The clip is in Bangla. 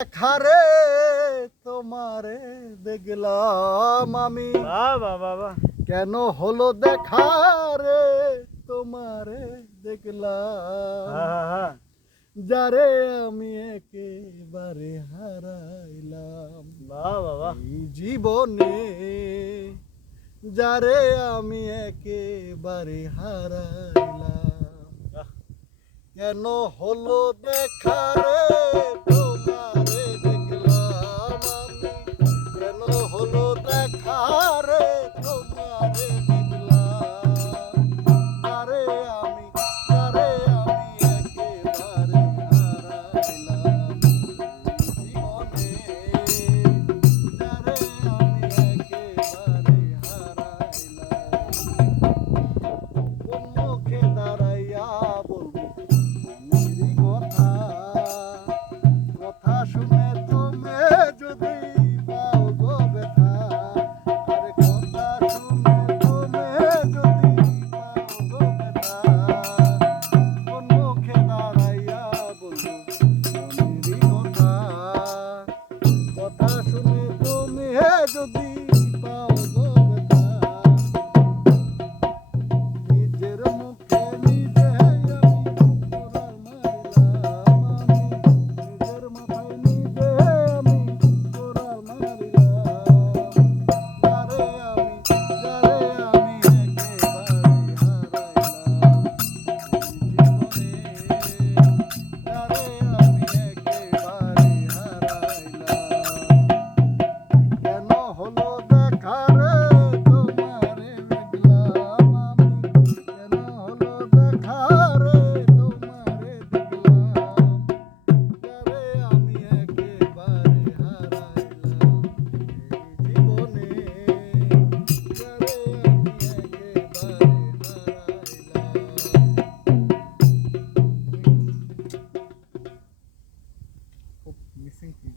খারে তোমারে দেখলাম আমি, বাবা বাবা কেন হলো দেখা রে তোমারে দেখলাম, যারে আমি একেবারে হারাইলাম বাবা এই জীবনে, যারে আমি একেবারে হারাইলাম, কেন হলো দেখা রে তোমারে দেখলাম আমি, কেন হলো দেখা রে তোমারে দেখলাম, যারে আমি একেবারে হারাইলাম জীবনে, যারে আমি একেবারে হারাইলাম, কোন মুখে দাঁড়াইয়া বলবো কথা শুনে তুমি যদি